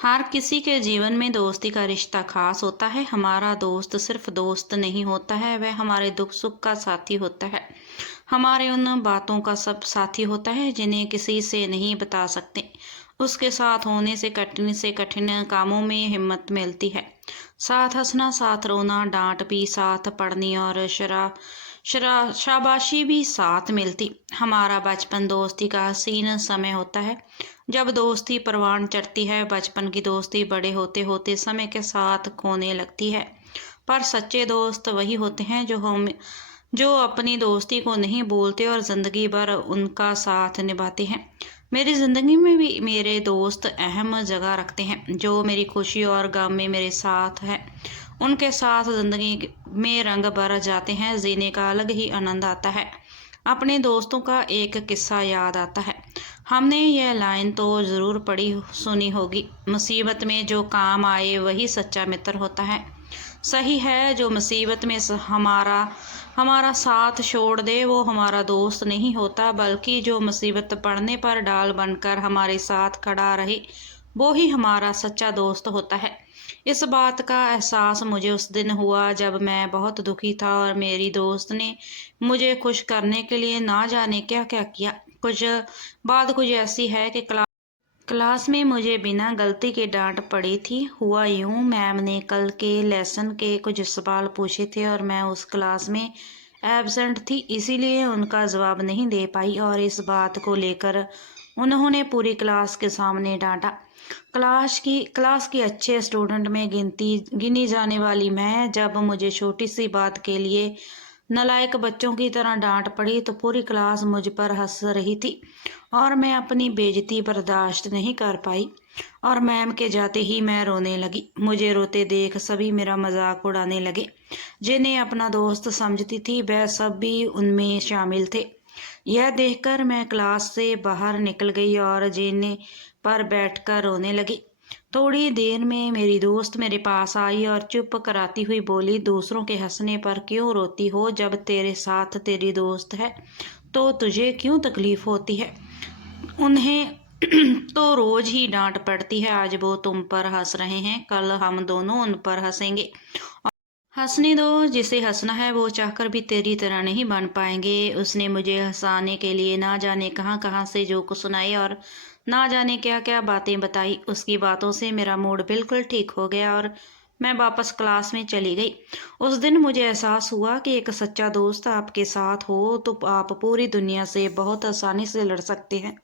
हर किसी के जीवन में दोस्ती का रिश्ता खास होता है। हमारा दोस्त सिर्फ दोस्त नहीं होता है, वह हमारे दुख सुख का साथी होता है। हमारे उन बातों का सब साथी होता है जिन्हें किसी से नहीं बता सकते। उसके साथ होने से कठिन कामों में हिम्मत मिलती है। साथ हंसना, साथ रोना, डांट भी साथ पढ़नी और शाबाशी भी साथ मिलती। हमारा बचपन दोस्ती का हसीन समय होता है। जब दोस्ती परवान चढ़ती है, बचपन की दोस्ती बड़े होते होते समय के साथ खोने लगती है। पर सच्चे दोस्त वही होते हैं जो अपनी दोस्ती को नहीं भूलते और जिंदगी भर उनका साथ निभाते हैं। मेरी ज़िंदगी में भी मेरे दोस्त अहम जगह रखते हैं, जो मेरी खुशी और गम में मेरे साथ हैं। उनके साथ ज़िंदगी में रंग भर जाते हैं, जीने का अलग ही आनंद आता है। अपने दोस्तों का एक किस्सा याद आता है। हमने यह लाइन तो ज़रूर पढ़ी सुनी होगी, मुसीबत में जो काम आए वही सच्चा मित्र होता है। सही है, जो मुसीबत में हमारा हमारा साथ छोड़ दे वो हमारा दोस्त नहीं होता, बल्कि जो मुसीबत पड़ने पर डाल बनकर हमारे साथ खड़ा रहे वो ही हमारा सच्चा दोस्त होता है। इस बात का एहसास मुझे उस दिन हुआ जब मैं बहुत दुखी था और मेरी दोस्त ने मुझे खुश करने के लिए ना जाने क्या क्या किया। कुछ ऐसी है कि क्लास में मुझे बिना गलती के डांट पड़ी थी। हुआ यूं, मैम ने कल के लेसन के कुछ सवाल पूछे थे और मैं उस क्लास में एब्सेंट थी, इसीलिए उनका जवाब नहीं दे पाई और इस बात को लेकर उन्होंने पूरी क्लास के सामने डांटा। क्लास की अच्छे स्टूडेंट में गिनी जाने वाली मैं, जब मुझे छोटी सी बात के लिए नालायक बच्चों की तरह डांट पड़ी तो पूरी क्लास मुझ पर हंस रही थी और मैं अपनी बेइज्जती बर्दाश्त नहीं कर पाई और मैम के जाते ही मैं रोने लगी। मुझे रोते देख सभी मेरा मजाक उड़ाने लगे। जिन्हें अपना दोस्त समझती थी वह सब भी उनमें शामिल थे। यह देखकर मैं क्लास से बाहर निकल गई और जीने पर बैठकर रोने लगी। थोड़ी देर में मेरी दोस्त मेरे पास आई और चुप कराती हुई बोली, दूसरों के हंसने पर क्यों रोती हो? जब तेरे साथ तेरी दोस्त है तो तुझे क्यों तकलीफ होती है? उन्हें तो रोज ही डांट पड़ती है। आज वो तुम पर हंस रहे हैं, कल हम दोनों उन पर हंसेंगे। हंसने दो, जिसे हंसना है वो चाहकर भी तेरी तरह नहीं बन पाएंगे। उसने मुझे हंसाने के लिए ना जाने कहाँ कहाँ से जोक सुनाए और ना जाने क्या क्या बातें बताई। उसकी बातों से मेरा मूड बिल्कुल ठीक हो गया और मैं वापस क्लास में चली गई। उस दिन मुझे एहसास हुआ कि एक सच्चा दोस्त आपके साथ हो तो आप पूरी दुनिया से बहुत आसानी से लड़ सकते हैं।